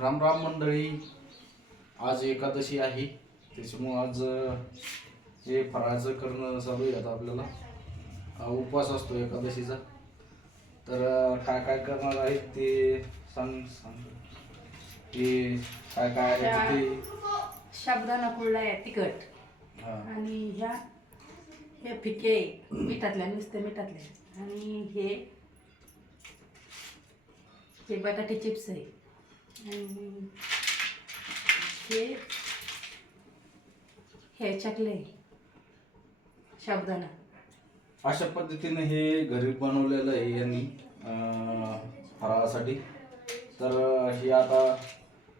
राम राम मंडळी. आज एकादशी आहे. त्याच्यामुळं आज हे फराळाचं करणं चालू आहे आता आपल्याला. उपवास असतो एकादशीचा. तर काय काय करणार आहेत ते सांग सांग. ते काय काय आहे ते? साबुदाणा कुळला आहे तिखट. हा. आणि ह्या हे फिके मिठातल्या नुसत्या मिठातल्या. आणि हे हे बटाटे चिप्स आहे. हे हे चकले आहे. अशा पद्धतीने हे घरी बनवलेलं आहे यांनी अं, फराळासाठी. तर हे आता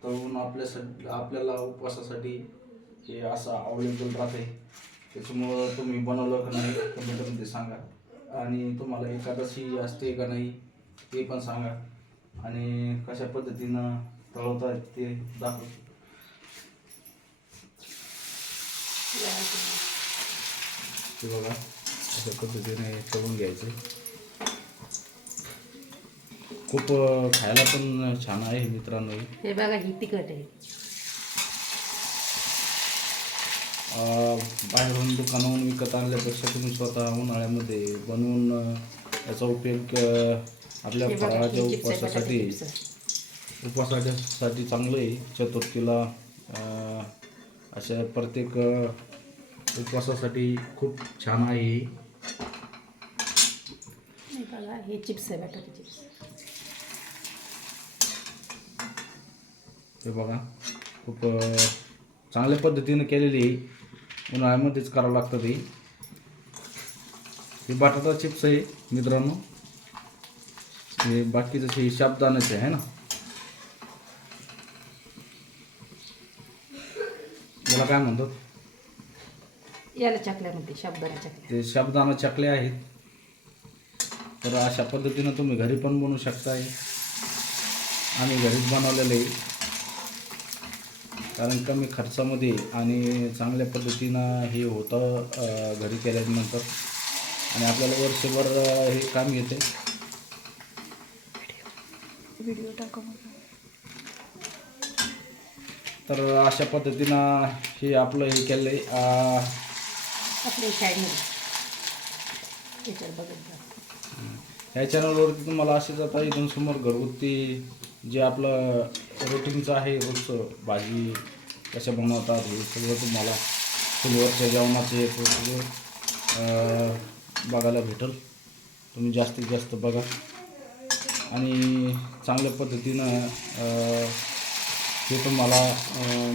तळून आपल्यासाठी आपल्याला उपवासासाठी हे असं अवेलेबल राहते. त्याच्यामुळं तुम्ही बनवलं का नाही कमेंटमध्ये सांगा. आणि तुम्हाला एकादशी असते का नाही ते पण सांगा. आणि कशा पद्धतीनं तळवतात ते दाखव ते बघा अशा पद्धतीने तळून घ्यायचे. खूप खायला पण छान आहे मित्रांनो. हे. बघा ही तिखट आहे. अं, बाहेरून दुकानाहून विकत आणल्यापेक्षा तुम्ही स्वतः उन्हाळ्यामध्ये बनवून याचा उपयोग आपल्या फराळाच्या बटाटे उपवासासाठी. उपवासासाठी चांगलं आहे. चतुर्थीला अशा प्रत्येक उपवासासाठी खूप छान आहे. हे. बघा चिप्स आहे बटाटे चिप्स. हे बघा खूप चांगल्या पद्धतीनं केलेली आहे. उन्हाळ्यामध्येच करावं लागतं ते. हे बटाटा चिप्स आहे मित्रांनो. हे बाकीचं हे शाबदानाचे आहे ना? याला काय म्हणतात याला चकल्यामध्ये साबुदाणा चकल्या. ते शाबदाना चकले आहेत. तर अशा पद्धतीनं तुम्ही घरी पण बनवू शकताय. आम्ही घरीच बनवलेलं आहे कारण कमी खर्चामध्ये आणि चांगल्या पद्धतीनं हे होतं घरी केल्यानंतर. आणि आपल्याला वर्षभर हे काम येते. व्हिडिओ टाकू तर अशा पद्धतीनं हे आपलं हे केलं आहे आपल्या शाळेमध्ये याच्यावर बघत जा. ह्या चॅनलवरती तुम्हाला असेच आता इथून समोर घरगुती जे आपलं रुटीनचं आहे रोजचं भाजी कशा बनवतात हे सगळं तुम्हाला चुलीवरच्या जेवणाचे सगळं अं, बघायला भेटेल. तुम्ही जास्तीत जास्त बघा. आणि चांगल्या पद्धतीनं हे तुम्हाला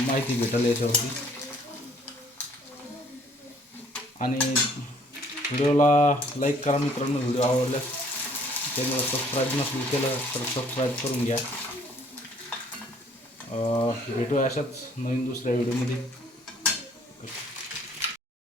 माहिती भेटेल याच्यावरती. आणि व्हिडिओला लाईक करा मित्रांनो व्हिडिओ आवडल्यास चॅनलला सबस्क्राईब नसेल केलं तर सबस्क्राईब करून घ्या. भेटूया अशाच नवीन दुसऱ्या व्हिडिओमध्ये.